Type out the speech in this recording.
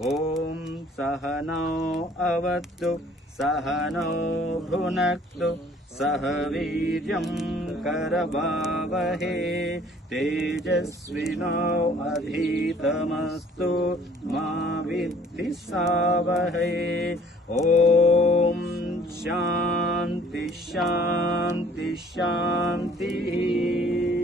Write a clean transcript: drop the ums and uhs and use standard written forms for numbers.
ॐ सहनौ अवतु सहनौ भुनक्तु सह वीर्यं करवावहे तेजस्विनो अधीतमस्तु मा विद्विषावहे। ॐ शान्ति शान्ति शान्तिः।